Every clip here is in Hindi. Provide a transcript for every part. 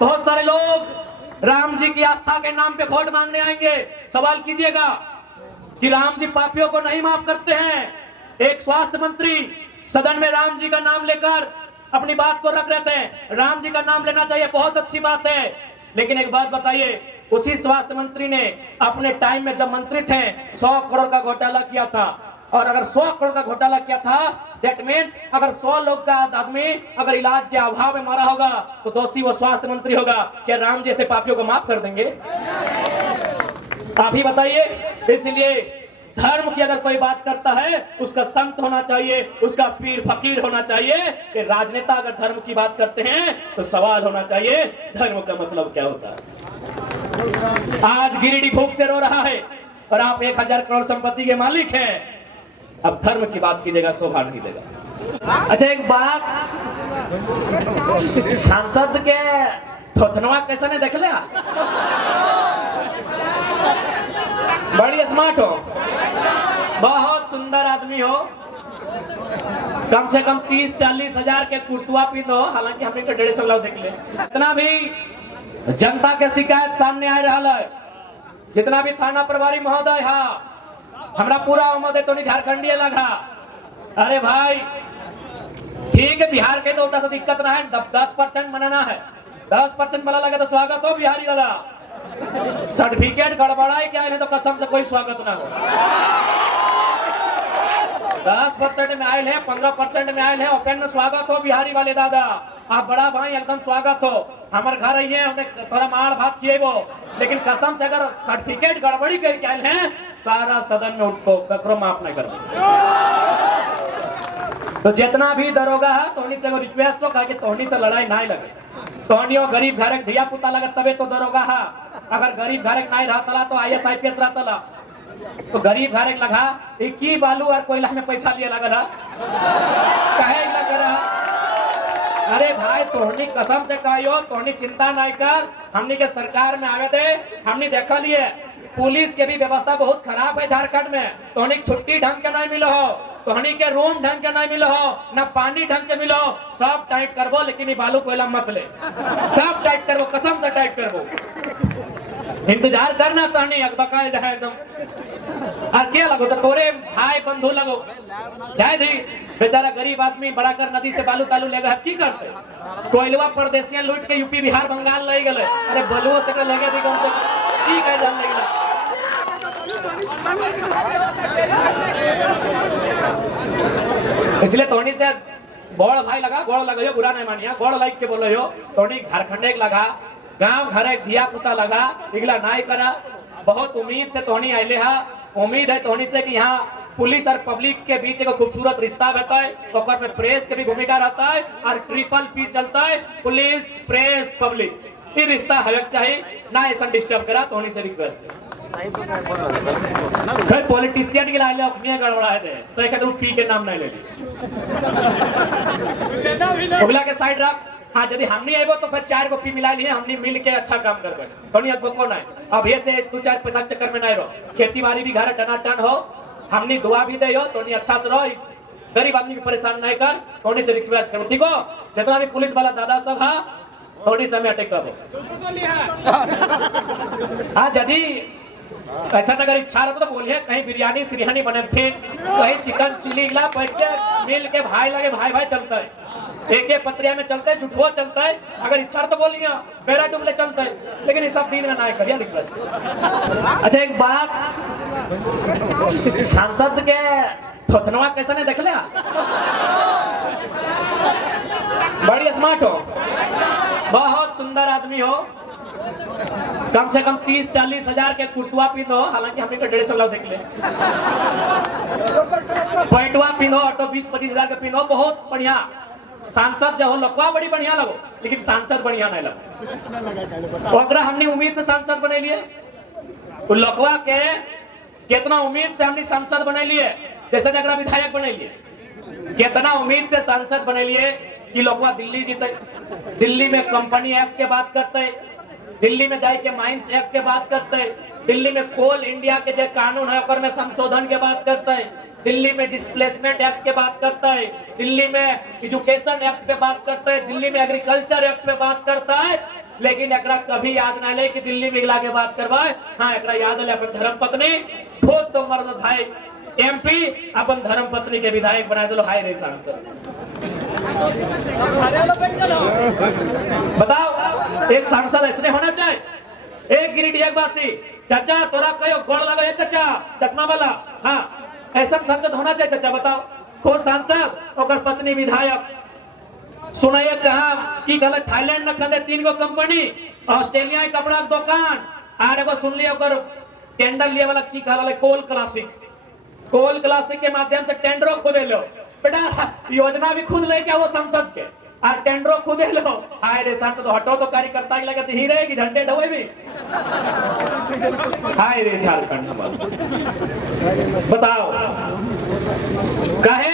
बहुत सारे लोग राम जी की आस्था के नाम पे वोट मांगने आएंगे। सवाल कीजिएगा कि राम जी पापियों को नहीं माफ करते हैं। एक स्वास्थ्य मंत्री सदन में राम जी का नाम लेकर अपनी बात को रख रहे थे। राम जी का नाम लेना चाहिए, बहुत अच्छी बात है, लेकिन एक बात बताइए, उसी स्वास्थ्य मंत्री ने अपने टाइम में जब मंत्री थे 100 करोड़ का घोटाला किया था। और अगर 100 करोड़ का घोटाला किया था, दैट मीन्स अगर 100 लोग का आदमी अगर इलाज के अभाव में मारा होगा तो दोषी वो स्वास्थ्य मंत्री होगा। क्या राम जैसे पापियों को माफ कर देंगे? आप ही बताइए। इसलिए धर्म की अगर कोई बात करता है उसका संत होना चाहिए, उसका पीर फकीर होना चाहिए। कि राजनेता अगर धर्म की बात करते हैं तो सवाल होना चाहिए धर्म का मतलब क्या होता है। आज गिरिडीह भूख से रो रहा है और आप 1000 करोड़ संपत्ति के मालिक हैं। अब धर्म की बात कीजिएगा, शोभा नहीं देगा। अच्छा एक बात, सांसद के थोथनवा कैसा ने देख लिया? बड़ी स्मार्ट हो, बहुत सुंदर आदमी हो, कम से कम 30-40 हजार के कुर्तुआ पी दो, हालांकि हमने तो 150 लाख देख ले। जितना भी जनता के शिकायत सामने आ रहा है, जितना भी थाना प्रभारी महोदय है, हमरा पूरा उम्मीद है तो नहीं झारखंडी लगा। अरे भाई ठीक है, बिहार के तो उल्टा से दिक्कत ना है, 10% मनाना है, 10% वाला लगे तो स्वागत हो बिहारी दादा। सर्टिफिकेट गड़बड़ाई क्या है तो कसम से कोई स्वागत ना हो। 10% में आयल है, 15% में आयल है, ओपन में स्वागत हो बिहारी वाले दादा। आप बड़ा भाई एकदम स्वागत हो, हमारे घर आइए, हमने थोड़ा मार भात किए वो, लेकिन कसम से अगर सर्टिफिकेट गड़बड़ी करके आयल है, सारा सदन में उठको ककरो माफ नहीं कर। तो जितना भी दरोगा है तोहनी से रिक्वेस्ट हो कि तोहनी से लड़ाई ना लगे। तोहनियो गरीब घर धिया पुता लगे तबे तो दरोगा है। अगर गरीब घर नहीं रहता तो IAS IPS रहता, तो गरीब घर लगा की बालू और कोयला में पैसा लिए लगा कहे लग रहा। अरे भाई तोहनी कसम से कहियो, तोहनी चिंता नहीं कर, हमनी के सरकार में आवे थे, हमनी देखा लिए पुलिस के भी व्यवस्था बहुत खराब है झारखंड में। तोहनी छुट्टी ढंग के नहीं मिलो हो, तोहनी के रूम ढंग के नहीं मिलो हो, न पानी ढंग के मिलो, सब टाइट करबो, लेकिन बालू कोयला मत ले, सब टाइट करबो, कसम से टाइट करबो। इंतजार करना तोहनी बकाए जाए एकदम। और क्या लगो तो तोरे भाई बंधु लगो जाए दी, बेचारा गरीब आदमी बड़ा कर नदी से बालू तालू लेगा की करते। कोयलवा परदेसियां लूट के यूपी बिहार बंगाल ले गए, अरे बलुओ से लगे थी कौन से ठीक है जान लेगा। इसलिए तोहनी से गोड़ भाई लगा, गोड़ लगा, बुरा नहीं मानिया, गोड़ लाइक के बोलो हो, तोहनी झारखंड लगा, गांव घर एक दिया पुता लगा, इगला नाई करा। बहुत उम्मीद से तोहनी आइले है, उम्मीद है तोहनी से कि यहाँ पुलिस और पब्लिक के बीच एक खूबसूरत रिश्ता रहता है, ओकर में प्रेस के भी भूमिका रहता है और ट्रिपल P चलता है, पुलिस प्रेस पब्लिक, ये रिश्ता हवे चाहिए ना, ऐसा डिस्टर्ब करा। तोहनी से रिक्वेस्ट है, खैर पॉलिटिशियन के लाइले अपने गड़बड़ा है, सही कहते पी के नाम नहीं ले ली, अगला के साइड रख। हाँ यदि हमनी आइबो तो फिर 4 गो पी मिला लिए, हमनी मिल के अच्छा काम करबे, तोहनी अब को नहीं। अब ये से 2-4 पैसा चक्कर में नहीं रहो, खेती बाड़ी भी घर टनाटन हो, हमनी दुआ भी दे हो, तोहनी अच्छा से रहो, गरीब आदमी को परेशान नहीं कर। तोहनी से रिक्वेस्ट करो, ठीक हो? जितना भी पुलिस वाला दादा सब है थोड़ी समय अटैक करो। हाँ यदि ऐसा अगर इच्छा रहो तो बोलिए, कहीं बिरयानी सिरहानी बने थे, कहीं चिकन चिल्ली गिला बैठ के मिल के भाई लगे, भाई भाई चलता है, एक पत्रिया में चलता है, जुठुआ चलता है, अगर इच्छा तो बोलिए बेरा डुबले चलता है, लेकिन ये सब दिन में ना करिए रिक्वेस्ट। अच्छा एक बात, सांसद के थोथनवा कैसा ने देख लिया? बड़ी स्मार्ट हो, बहुत सुंदर आदमी हो, कम से कम 30-40 हजार के कुर्तुआ पी दो, हालांकि हमने तो 150 लाख देख ले, पैंटवा पी दो, ऑटो 20-25 हजार के पी दो, बहुत बढ़िया। सांसद जो हो लखवा बड़ी बढ़िया लगो, लेकिन सांसद बढ़िया नहीं लगो। ओकरा हमने उम्मीद से सांसद बने लिए, लखवा के कितना उम्मीद से हमने सांसद बने लिए, जैसे अगला विधायक बने लिए, कितना उम्मीद से सांसद बने लिए कि लोकवा दिल्ली जीते, दिल्ली में कंपनी एक्ट के बात करते, दिल्ली में जाए के माइंस एक्ट के बात करते, दिल्ली में कोल इंडिया के जो कानून है ओकर में संशोधन के बात करते हैं, दिल्ली में डिस्प्लेसमेंट एक्ट के बात करता है, दिल्ली में एजुकेशन एक्ट पे बात करता है, दिल्ली में एग्रीकल्चर एक्ट पे बात करता है, लेकिन एकरा कभी याद ना ले कि दिल्ली में गिला के बात करवाए। हाँ एकरा याद ले अपन धर्म पत्नी खुद तो मर्द भाई एमपी अपन धर्म पत्नी के विधायक बना दो। हाय रे सांसद बताओ एक सांसद ऐसे होना चाहिए। एक गिरिडीह वासी चाचा तोरा कहो गोड़ लगा है चाचा चश्मा वाला। हाँ ऐसा सांसद होना चाहिए चाचा बताओ कौन सांसद और पत्नी विधायक। सुनाइए कहा कि गलत थाईलैंड में खंडे 3 गो कंपनी ऑस्ट्रेलिया के कपड़ा के दुकान आर एगो सुन लिया ओकर टेंडर लिए वाला की कहला कोल क्लासिक के माध्यम से टेंडरो खुदे लो बेटा योजना भी खुद ले क्या वो संसद के और टेंडरो खुदे लो। हाय रे सांसद तो हटो तो कार्यकर्ता की लगत ही रहेगी झंडे ढोए भी। हाय रे झारखंड बताओ कहे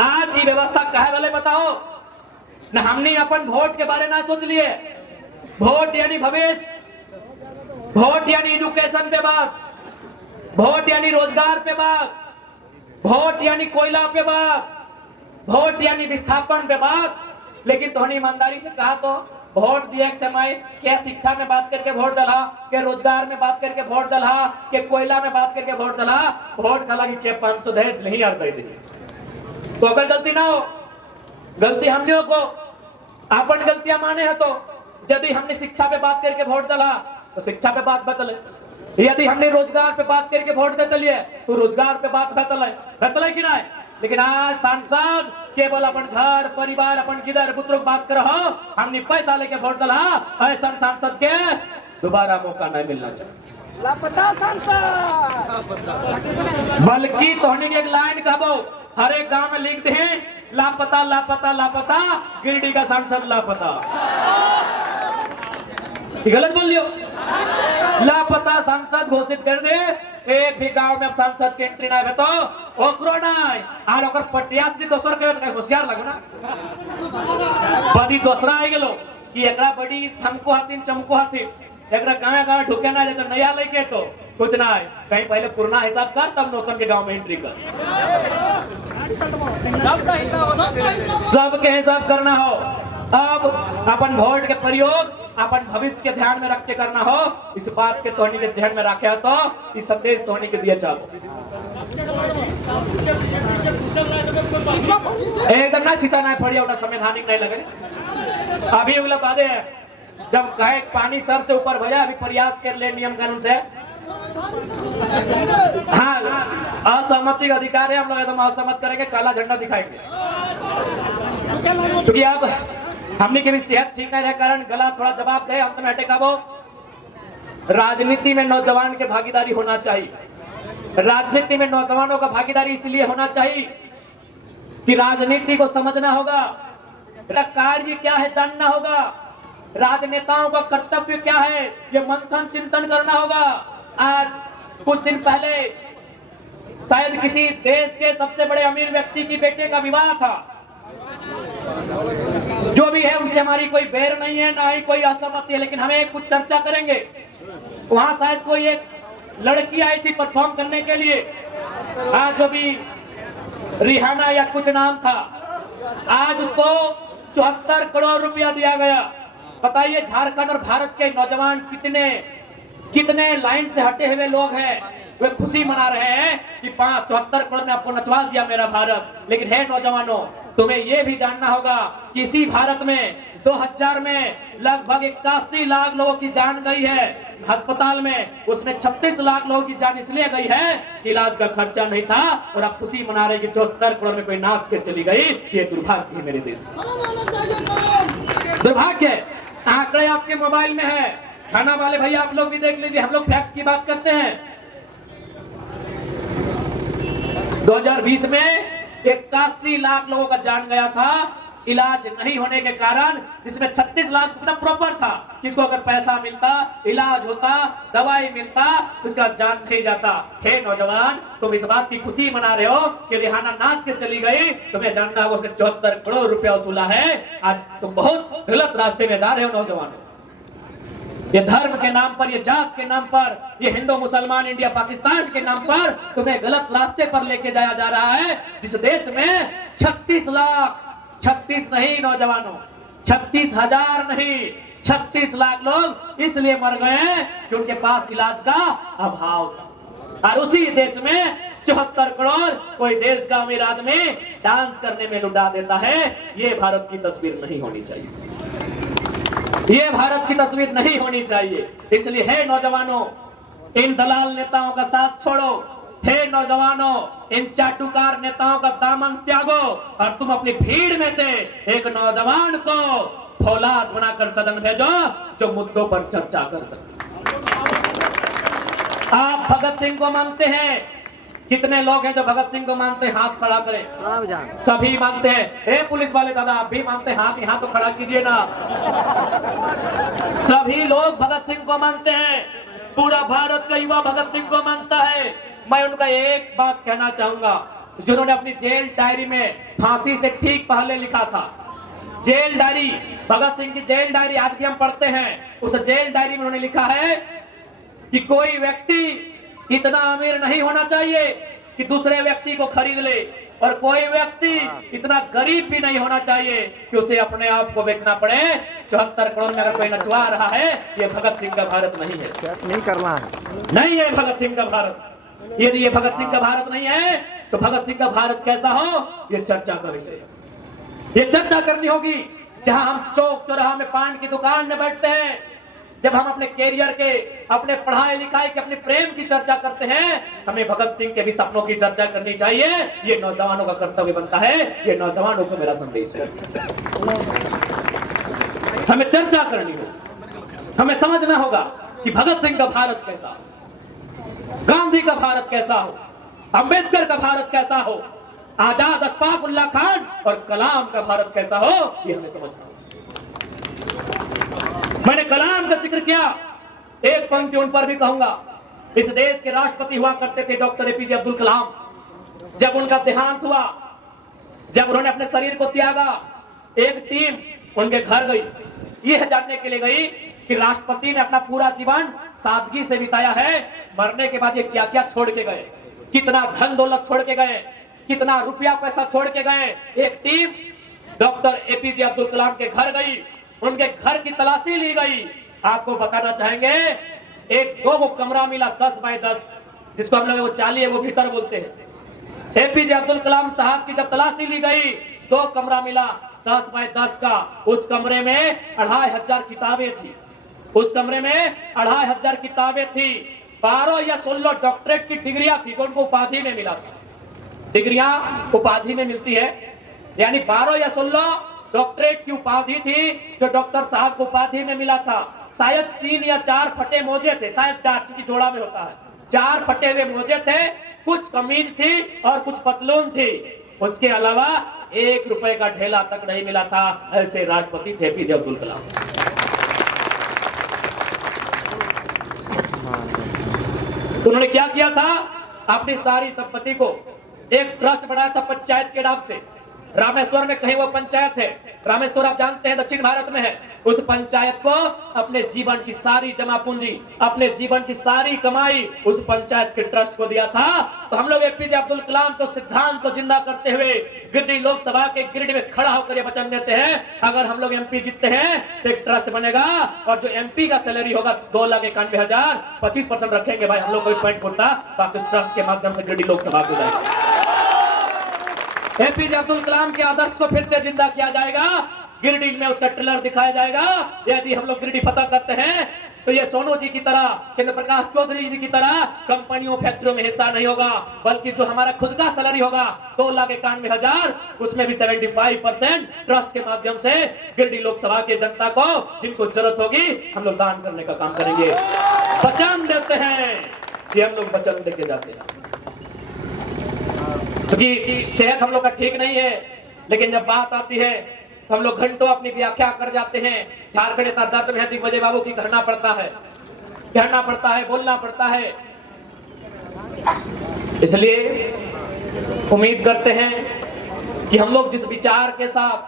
आज ये व्यवस्था कहे वाले बताओ न हमने अपन वोट के बारे में सोच लिए। वोट यानी भविष्य, वोट यानी एजुकेशन पे बात, वोट यानी रोजगार पे बात, वोट यानी कोयला पे बात, वोट यानी विस्थापन पे बात। लेकिन तो ईमानदारी से कहा तो वोट दिए समय क्या शिक्षा में बात करके वोट डला, के रोजगार में बात करके वोट डला, के कोयला में बात करके वोट डला। वोट डला कि क्या 500 दे नहीं यार दे तो अगर गलती ना हो, गलती हमने को अपन गलतियां माने है तो यदि हमने शिक्षा पे बात करके वोट डला तो शिक्षा पे बात बदले, यदि हमने रोजगार पे बात करके वोट देते लिए तो रोजगार पे बात बदले कि नहीं। लेकिन आज सांसद केवल अपन घर परिवार अपन किधर पुत्र बात कर हमने पैसा लेके वोट डला। ऐसा सांसद के दोबारा मौका नहीं मिलना चाहिए। लापता सांसद बल्कि तोहनी एक लाइन कहबो हर एक गांव में लिख दे लापता लापता लापता गिरिडीह का सांसद लापता। गलत बोल लियो लापता सांसद घोषित कर दे। एक भी गांव में अब सांसद के एंट्री ना है तो ओकरो नहीं आर ओकर प्रत्याशी दोसर के होशियार लगो ना बड़ी दोसरा आ गेलो कि एकरा बड़ी थमको हाथिन चमको हाथिन एकरा गांव ढुके ना तो नया लेके तो कुछ ना है। कहीं पहले पुराना हिसाब कर तब नौतन के गांव में एंट्री कर। सबके हिसाब करना हो। अब अपन वोट के प्रयोग अपन भविष्य के ध्यान में रख के करना हो। इस बात के तोहनी के जहन में रखे तो इस संदेश तोहनी के दिया चाहो एकदम ना शीशा ना पड़िया उठा संवैधानिक नहीं लगे। अभी अगला बात है जब कहे पानी सर से ऊपर भजा अभी प्रयास कर ले नियम कानून से। हाँ असहमति का अधिकार है हम लोग एकदम असहमत करेंगे काला झंडा दिखाएंगे क्योंकि अब हमने की भी सेहत ठीक नहीं रहे कारण गला थोड़ा जवाब दे हम तुम्हें टेकाबो। राजनीति में नौजवान के भागीदारी होना चाहिए। राजनीति में नौजवानों का भागीदारी इसलिए होना चाहिए कि राजनीति को समझना होगा, कार्य क्या है जानना होगा, राजनेताओं का कर्तव्य क्या है ये मंथन चिंतन करना होगा। आज कुछ दिन पहले शायद किसी देश के सबसे बड़े अमीर व्यक्ति की बेटे का विवाह था। जो भी है उनसे हमारी कोई बैर नहीं है ना ही कोई असहमति है, लेकिन हमें कुछ चर्चा करेंगे। वहां शायद कोई एक लड़की आई थी परफॉर्म करने के लिए, आज जो भी रिहाना या कुछ नाम था, आज उसको 74 करोड़ रुपया दिया गया। बताइए झारखंड और भारत के नौजवान कितने लाइन से हटे हुए लोग हैं, वे खुशी मना रहे हैं कि 74 करोड़ में आपको नचवा दिया मेरा भारत। लेकिन है नौजवानों तुम्हें यह भी जानना होगा कि इसी भारत में 2000 में लगभग 81 लाख लोगों की जान गई है अस्पताल में, उसमें 36 लाख लोगों की जान इसलिए गई है कि इलाज का खर्चा नहीं था और आप खुशी मना रहे कि 74 करोड़ में कोई नाच के चली गई। ये दुर्भाग्य है मेरे देश का, दुर्भाग्य है। आंकड़े आपके मोबाइल में है, थाना वाले भैया आप लोग भी देख लीजिए, हम लोग फैक्ट की बात करते हैं। 2020 में 81 लाख लोगों का जान गया था इलाज नहीं होने के कारण, जिसमें 36 लाख एकदम प्रॉपर था, किसको अगर पैसा मिलता, इलाज होता, दवाई मिलता, उसका जान नहीं जाता। हे नौजवान तुम इस बात की खुशी मना रहे हो कि रिहाना नाच के चली गई, तुम्हें जानना होगा उसने 74 करोड़ रुपया वसूला है। आज तुम बहुत गलत रास्ते में जा रहे हो नौजवानों। ये धर्म के नाम पर, ये जात के नाम पर, ये हिंदू मुसलमान इंडिया पाकिस्तान के नाम पर तुम्हें गलत रास्ते पर लेके जाया जा रहा है। जिस देश में 36 नहीं नौजवानों 36,000 नहीं, 36 लाख लोग इसलिए मर गए हैं कि उनके पास इलाज का अभाव था। और उसी देश में 74 करोड़ कोई देश का अमीर आदमी डांस करने में लुटा देता है। ये भारत की तस्वीर नहीं होनी चाहिए, ये भारत की तस्वीर नहीं होनी चाहिए। इसलिए है नौजवानों, इन दलाल नेताओं का साथ छोड़ो। हे नौजवानों, इन चाटुकार नेताओं का दामन त्यागो और तुम अपनी भीड़ में से एक नौजवान को फौलाद बनाकर सदन भेजो जो मुद्दों पर चर्चा कर सके। आप भगत सिंह को मानते हैं? कितने लोग हैं जो भगत सिंह को मानते हैं? हाथ खड़ा करें। सभी मानते हैं। हे पुलिस वाले दादा, आप भी मानते हैं? हाथ यहाँ तो खड़ा कीजिए ना। सभी लोग भगत सिंह को मानते हैं। पूरा भारत का युवा भगत सिंह को मानता है। मैं उनका एक बात कहना चाहूंगा, जिन्होंने अपनी जेल डायरी में फांसी से ठीक पहले लिखा था, जेल डायरी, भगत सिंह की जेल डायरी आज भी हम पढ़ते हैं। उस जेल डायरी में उन्होंने लिखा है कि कोई व्यक्ति इतना अमीर नहीं होना चाहिए कि दूसरे व्यक्ति को खरीद ले, और कोई व्यक्ति इतना गरीब भी नहीं होना चाहिए कि उसे अपने आप को बेचना पड़े। 74 करोड़ में अगर कोई नचवा रहा है, ये भगत सिंह का भारत नहीं है। नहीं करना है, नहीं है भगत सिंह का भारत। यदि ये भगत सिंह का भारत नहीं है तो भगत सिंह का भारत कैसा हो, ये चर्चा का विषय है। ये चर्चा करनी होगी। जहां हम चौक चौराहा में पान की दुकान में बैठते हैं, जब हम अपने कैरियर के, अपने पढ़ाई लिखाई के, अपने प्रेम की चर्चा करते हैं, हमें भगत सिंह के भी सपनों की चर्चा करनी चाहिए। ये नौजवानों का कर्तव्य बनता है। ये नौजवानों को मेरा संदेश है। हमें चर्चा करनी होगी, हमें समझना होगा कि भगत सिंह का भारत कैसा हो, गांधी का भारत कैसा हो, अंबेडकर का भारत कैसा हो, आजाद अशफाक उल्लाह खान और कलाम का भारत कैसा हो, ये हमें समझना होगा। मैंने कलाम का जिक्र किया, एक पंक्ति उन पर भी कहूंगा। इस देश के राष्ट्रपति हुआ करते थे डॉक्टर एपीजे अब्दुल कलाम। जब उनका देहांत हुआ, जब उन्होंने अपने शरीर को त्यागा, एक टीम उनके घर गई, यह जानने के लिए गई कि राष्ट्रपति ने अपना पूरा जीवन सादगी से बिताया है, मरने के बाद ये क्या क्या छोड़ के गए, कितना धन दौलत छोड़ के गए, कितना रुपया पैसा छोड़ के गए। एक team doctor APJ Abdul Kalam के घर गई, उनके घर की तलाशी ली गई। आपको बताना चाहेंगे, एक दो कमरा मिला 10 बाय 10, जिसको हम लोग वो चाली है वो भीतर बोलते हैं। एपीजे अब्दुल कलाम साहब की जब तलाशी ली गई, 2 कमरा मिला 10 बाय 10 का। उस कमरे में 2500 किताबें थी। उस कमरे में 2500 किताबें थी। 12 या 16 डॉक्टरेट की डिग्रियां थी जो उनको उपाधि में मिला था। डिग्रियां उपाधि में मिलती है, यानी 12 या 16 डॉक्टरेट की उपाधि थी जो डॉक्टर साहब को उपाधि में मिला था। शायद 3 या 4 फटे मोजे थे, शायद 4, क्योंकि जोड़ा में होता है। 4 फटे हुए मोजे थे, कुछ कमीज थी और कुछ पतलून थी। उसके अलावा 1 रुपए का ढेला तक नहीं मिला था। ऐसे राष्ट्रपति थे एपीजे अब्दुल कलाम। उन्होंने क्या किया था, अपनी सारी संपत्ति को एक ट्रस्ट बनाया था पंचायत के नाम से। रामेश्वर में कहीं वो पंचायत है, रामेश्वर आप जानते हैं दक्षिण भारत में है। उस पंचायत को अपने जीवन की सारी जमा पूंजी, अपने जीवन की सारी कमाई उस पंचायत के ट्रस्ट को दिया था। तो हम लोग एपीजे अब्दुल कलाम को सिद्धांत को जिंदा करते हुए गिरिडीह लोकसभा के गिरिडीह में खड़ा होकर ये वचन देते हैं, अगर हम लोग एमपी जीतते हैं तो एक ट्रस्ट बनेगा और जो एमपी का सैलरी होगा 2,91,000, 25% रखेंगे भाई हम लोग कोई पॉइंट होता, बाकी उस ट्रस्ट के माध्यम से गिरिडीह लोकसभा को जाएगा। एपीजे अब्दुल कलाम के आदर्श को फिर से जिंदा किया जाएगा। गिरिडीह में उसका ट्रेलर दिखाया जाएगा। यदि हम लोग गिरिडीह फतह करते हैं तो ये सोनू जी की तरह, चंद्र प्रकाश चौधरी जी की तरह कंपनियों फैक्ट्रियों में हिस्सा नहीं होगा, बल्कि जो हमारा खुद का सैलरी होगा 2,91,000, उसमें भी 75% ट्रस्ट के माध्यम से गिरिडीह लोकसभा के जनता को जिनको जरूरत होगी हम लोग दान करने का काम करेंगे। वचन देते हैं कि हम लोग वचन देके जाते हैं। क्योंकि सेहत हम लोग का ठीक नहीं है, लेकिन जब बात आती है तो हम लोग घंटों अपनी व्याख्या कर जाते हैं। झारखंड इतना दर्द में है, दिग्विजय बाबू की कहना पड़ता है, बोलना पड़ता है। इसलिए उम्मीद करते हैं कि हम लोग जिस विचार के साथ